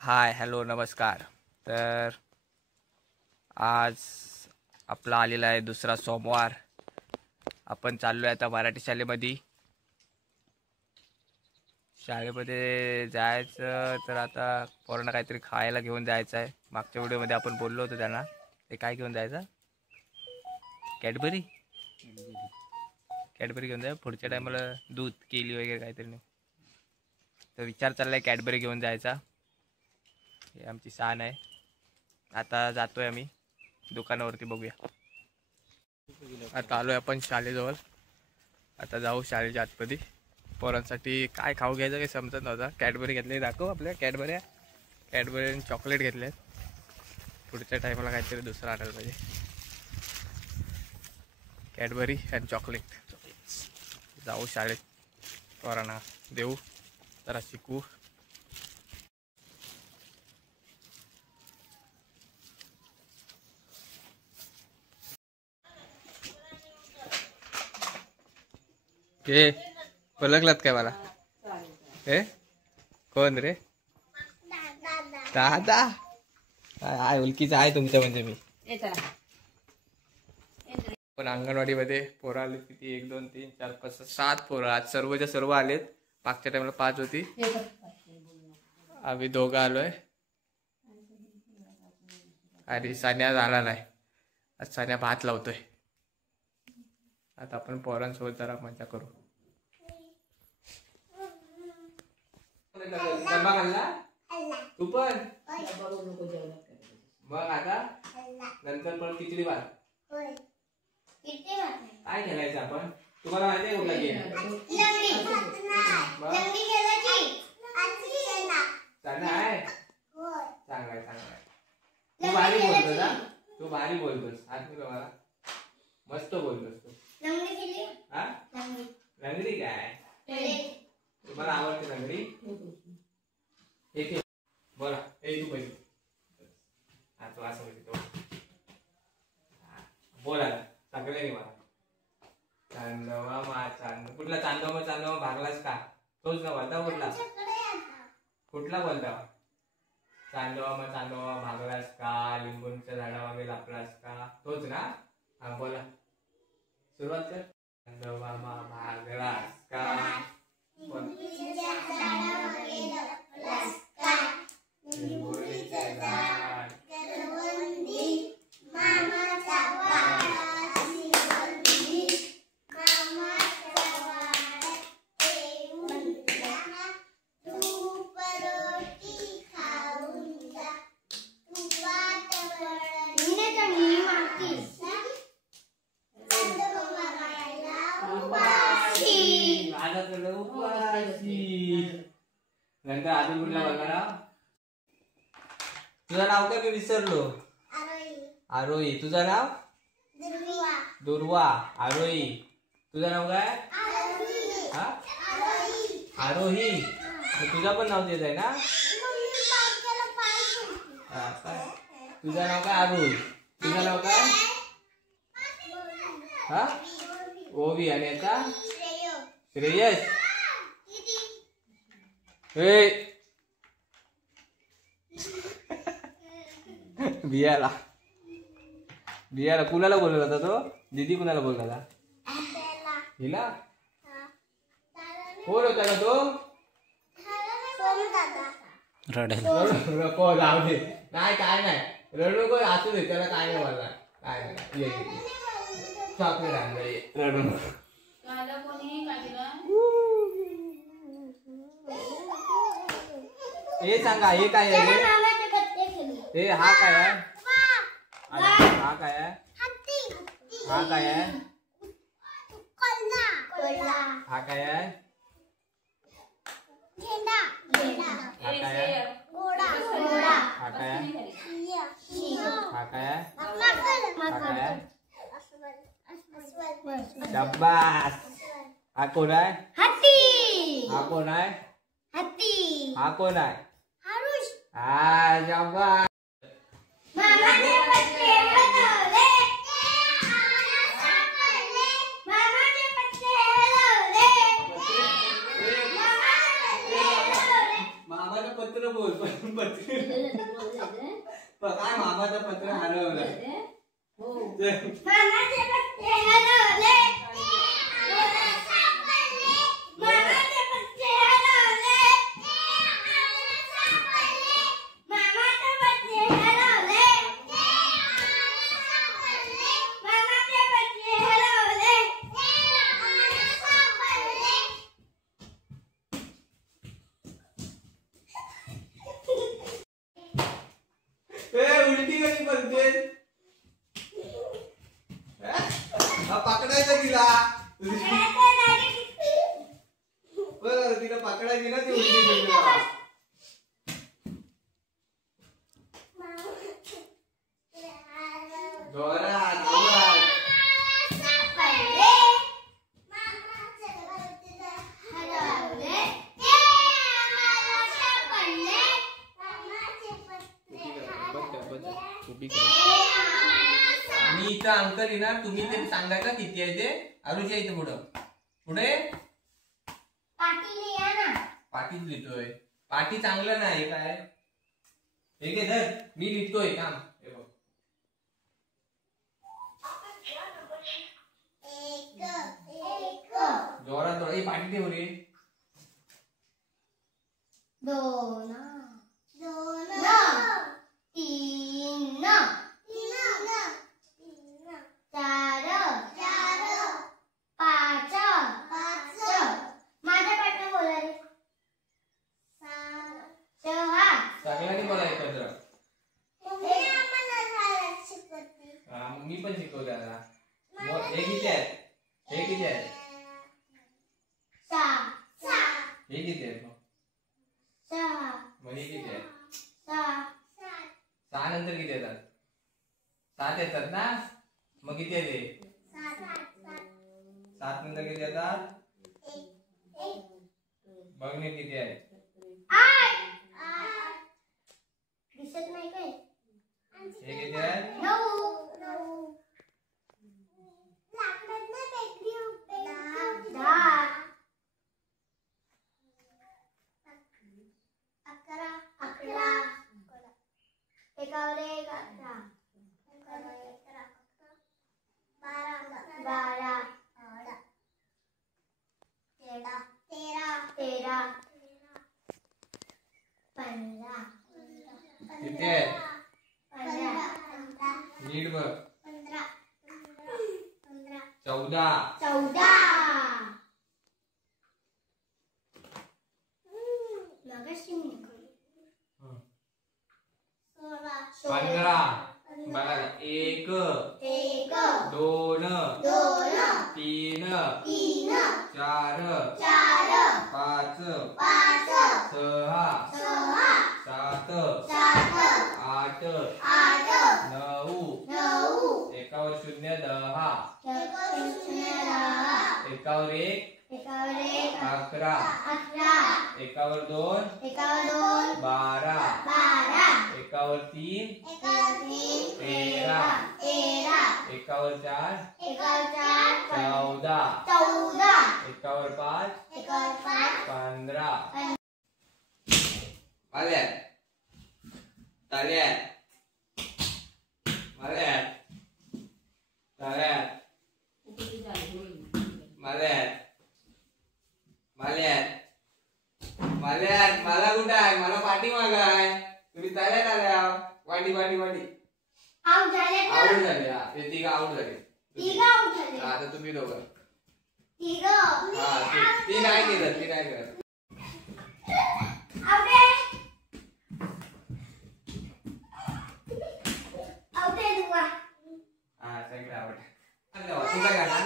Hi hello नमस्कार. तर आज आपला आलेला आहे दुसरा सोमवार. आपण चाललो आहे आता मराठी शाळेमध्ये जायचं. तर आता पोरांना काहीतरी खायला घेऊन जायचं आहे. मागच्या व्हिडिओमध्ये आपण बोललो होतो त्यांना ते काय घेऊन जायचं, कॅडबरी घेऊन जाय. पुढच्या टायमाला दूध केली वगैरे काहीतरी नाही. तर विचार चाललाय कॅडबरी घेऊन जायचा. हे आमची शान आहे. आता जातोय आम्ही दुकानावरती, बघूया. आता आलोय आपण शाळेजवळ. आता जाऊ शाळेच्या आतमध्ये. पोरांसाठी काय खाऊ घ्यायचं काही समजत नव्हता. कॅडबरी घेतले, दाखव आपल्या कॅडबरी आणि चॉकलेट घेतलेत. पुढच्या टायमाला काहीतरी दुसरं आणायला पाहिजे. कॅडबरी आणि चॉकलेट. जाऊ शाळेत, पोरांना देऊ, जरा शिकू. हे पलकलात काय मला? हे कोण रे? दादा. काय उलकीचं आहे तुमच्या म्हणजे मी. पण अंगणवाडीमध्ये पोरं आले किती? 1 2 3 4 5 7 पोरं. आज सर्वच्या सर्व आलेत. मागच्या टाइमला 5 होती. आम्ही 2 आलोय. आणि सान्या झाला नाही. आज सान्या भात लावतोय. आता आपण पोरांसोबत जरा मजा करू. तू पण मग आता नंतर पण खिचडी भात. काय खेळायचं आपण? तुम्हाला माहिती आहे कुठला गेम? चांगला आहे. तू भारी बोलतोस ना. तू भारी बोलतोस. आज मी मला मस्त बोलतोस तू. लंगडी काय? तुम्हाला आवडते लंगडी? बोला. तू पहिली. तू असं बोलतो. बोला सगळ्यांनी मला. चांदवा कुठला? चांदवा भागलास का? तोच ना बोलता. कुठला बोलता? चांदवा भागलास का? लिंबूंच्या झाडामागे लापलास का? तोच ना. हा बोला, सुरुवात कर. चांदवा भागलास का? नंतर आधी कुठला बोलला? तुझं नाव काय? मी विसरलो. आरोही. तुझं नाव? दुर्वा. आरोही. तुझं नाव काय? आरोही. तुझं पण नाव तेच आहे ना? तुझं नाव काय? आरोही. तुझं नाव काय? ओवी. आणि याचा श्रेयस. बियाला कुणाला बोलत होता तो? दीदी कुणाला बोलत होता? हिला. कोण होता का तो? नको जाऊ दे. नाही काय नाही, रडू नको. असू दे, त्याला काय नाही बोलणार. काय नाही. चॉकलेट आणलं. रडू नको. हे सांगा, हे काय आहे? हे हा काय आहे? हा काय आहे? हा काय आहे? हा काय आहे? हा काय आहे? हा काय आहे? हा काय आहे? हा काय आहे? शाबास. हा कोण आहे? हा कोण आहे? हा कोण आहे? हा शाबास. पत्र बोल पण पत्र काय मामाचं पत्र हरवलं. उलटी कशी बनते पकडायचं तिला बरं तिला पकडायची ना ती उलटी करते. मी इथं अंक लिहिणार तुम्ही ते सांगायचं किती आहे ते. अरुषा इथे पुढं पुढे पाटीच लिहितोय. पाटी चांगलं नाही काय हे घे धर मी लिहितोय काम. हे बघ जोरात जोरात ही पाटी ठेव रे. 2 सगळ्यांनी बोलायचं जरा. मी पण शिकवते आता. हे किती आहेत हे किती आहेत हे किती आहेत मग हे किती आहेत 6 नंतर किती येतात 7 येतात ना. मग किती येते 7 नंतर किती येतात बघ नाही किती आहेत. दिसत नाही काय हे किती आहेत 9 किती आहेत नीट बघ 14 15 बघा 1 2 3 4 5 6 7 8 9 एकावर 0 10 एकावर 1 11 एकावर 2 12 एकावर 3 13 एकावर 4 14 एकावर 5 15 आल्यात ताल्यात माल्यात ताल्यात माल्यात माल्यात माल्यात मला कुठं आहे मला पाठी मागाय तुम्ही ताल्यात आल्या वाटी वाटी वाटी आउट झाले ते तिघ आउट झाले आता तुम्ही दोघं ती नाही केलं तुला गाणार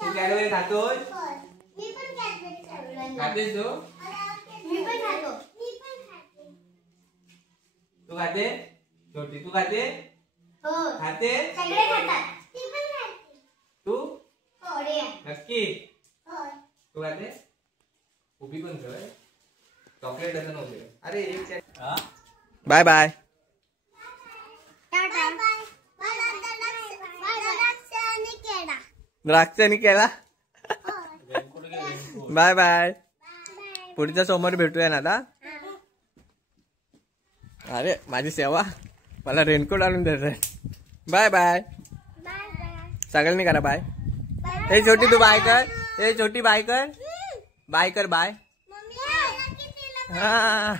तू कॅडबरी खातोस खातेस तू खाते छोटी तू खाते खाते तू नक्की तू खाते उभी पण कर चॉकलेट असं नव्हते. अरे बाय बाय द्राक्ष आणि केळा बाय बाय. पुढच्या सोमवार भेटूया ना आता. अरे माझी सेवा, मला रेनकोट आणून द्यायचंय. बाय बाय सगळ्यांनी करा बाय. हे छोटी तू बाय कर. हे छोटी बाय कर. बाय कर बाय. हा